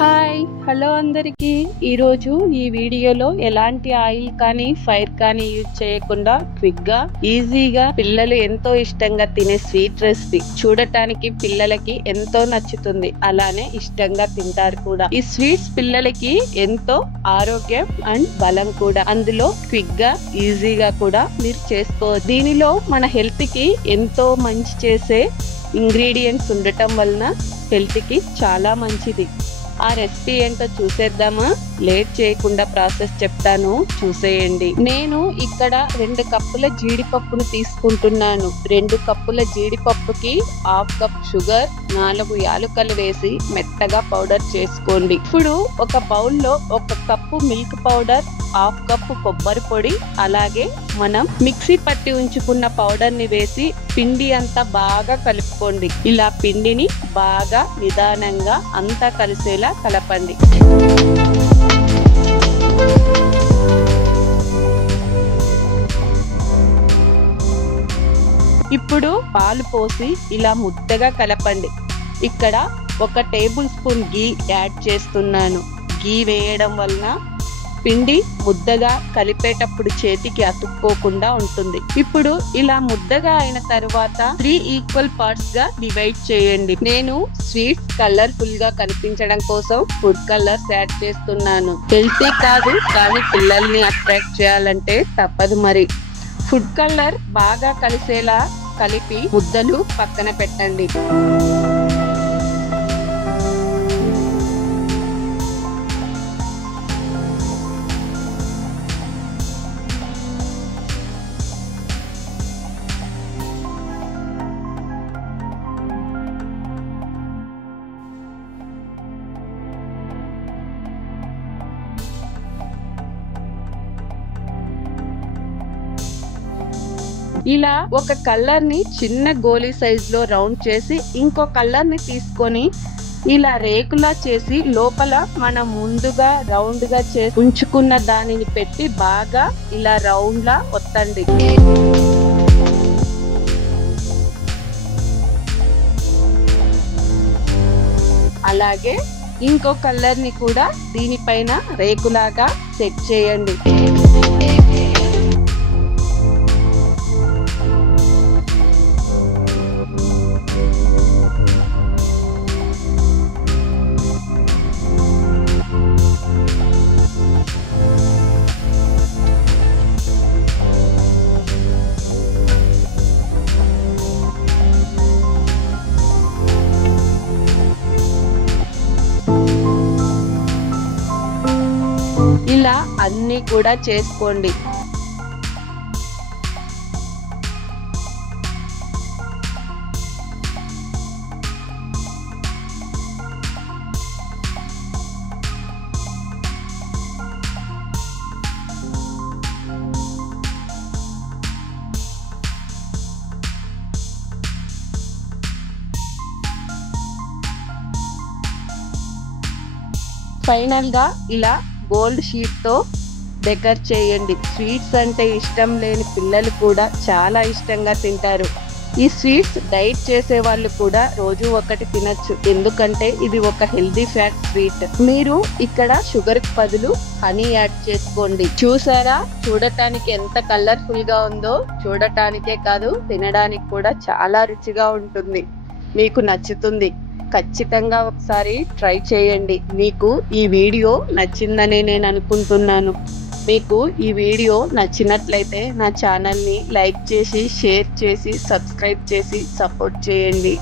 Hi hello అందరికీ ఈరోజు ఈ వీడియోలో ఎలాంటి ఆయిల్ కానీ ఫైర్ కానీ యూజ్ చేయకుండా క్విక్ గా ఈజీగా పిల్లలు ఎంతో ఇష్టంగా తినే స్వీట్ రెసిపీ చూడటానికి పిల్లలకి ఎంతో నచ్చుతుంది, అలానే ఇష్టంగా తింటారు కూడా. ఈ స్వీట్స్ పిల్లలకి ఎంతో ఆరోగ్యం అండ్ బలం కూడా, అందులో క్విక్ గా ఈజీగా కూడా మీరు చేసుకోవచ్చు. దీనిలో మన హెల్త్ కి ఎంతో మంచి చేసే ఇంగ్రీడియంట్స్ ఉండటం వలన హెల్త్ కి చాలా మంచిది. ఆ రెసిపీ ఏంటో చూసేద్దామా? లేట్ చేయకుండా ప్రాసెస్ చెప్తాను, చూసేయండి. నేను ఇక్కడ 2 కప్పుల జీడిపప్పును తీసుకుంటున్నాను. 2 కప్పుల జీడిపప్పుకి 1/2 కప్ షుగర్, 4 యాలకులు వేసి మెత్తగా పౌడర్ చేసుకోండి. ఇప్పుడు ఒక బౌల్లో 1 కప్పు మిల్క్ పౌడర్, 1/2 కప్పు కొబ్బరి పొడి, అలాగే మనం మిక్సీ పట్టి ఉంచుకున్న పౌడర్ ని వేసి పిండి అంతా బాగా కలుపుకోండి. ఇలా పిండిని బాగా నిదానంగా అంతా కలిసేలా కలపండి. ఇప్పుడు పాలు పోసి ఇలా ముద్దగా కలపండి. ఇక్కడ 1 టేబుల్ స్పూన్ గీ యాడ్ చేస్తున్నాను. గీ వేయడం వలన పిండి ముద్దగా కలిపేటప్పుడు చేతికి అతుక్కోకుండా ఉంటుంది. ఇప్పుడు ఇలా ముద్దగా అయిన తర్వాత 3 ఈక్వల్ పార్ట్స్ గా డివైడ్ చేయండి. నేను స్వీట్స్ కలర్ఫుల్ గా కనిపించడం కోసం ఫుడ్ కలర్స్ యాడ్ చేస్తున్నాను. హెల్తీ కాదు కానీ పిల్లల్ని అట్రాక్ట్ చేయాలంటే తప్పదు మరి. ఫుడ్ కలర్ బాగా కలిసేలా కలిపి ముద్దలు పక్కన పెట్టండి. ఇలా ఒక కలర్ ని చిన్న గోలీ సైజ్ లో రౌండ్ చేసి ఇంకో కలర్ ని తీసుకొని ఇలా రేకులా చేసి లోపల మనం ముందుగా రౌండ్ గా చేసి ఉంచుకున్న దానిని పెట్టి బాగా ఇలా రౌండ్ లా ఒత్తండి. అలాగే ఇంకో కలర్ ని కూడా దీనిపైన రేకులాగా సెట్ చేయండి. ఇలా అన్ని కూడా చేసుకోండి. ఫైనల్ గా ఇలా గోల్డ్ షీట్ తో డెకర్ చేయండి. స్వీట్స్ అంటే ఇష్టం లేని పిల్లలు కూడా చాలా ఇష్టంగా తింటారు. ఈ స్వీట్స్ డైట్ చేసే వాళ్ళు కూడా రోజు ఒకటి తినచ్చు, ఎందుకంటే ఇది ఒక హెల్దీ ఫ్యాట్ స్వీట్. మీరు ఇక్కడ షుగర్ కి బదులు హనీ యాడ్ చేసుకోండి. చూసారా, చూడటానికి ఎంత కలర్ఫుల్ గా ఉందో. చూడటానికే కాదు, తినడానికి కూడా చాలా రుచిగా ఉంటుంది. మీకు నచ్చుతుంది. ఖచ్చితంగా ఒకసారి ట్రై చేయండి. మీకు ఈ వీడియో నచ్చిందని నేను అనుకుంటున్నాను. మీకు ఈ వీడియో నచ్చినట్లయితే నా ఛానల్ని లైక్ చేసి, షేర్ చేసి, సబ్స్క్రైబ్ చేసి సపోర్ట్ చేయండి.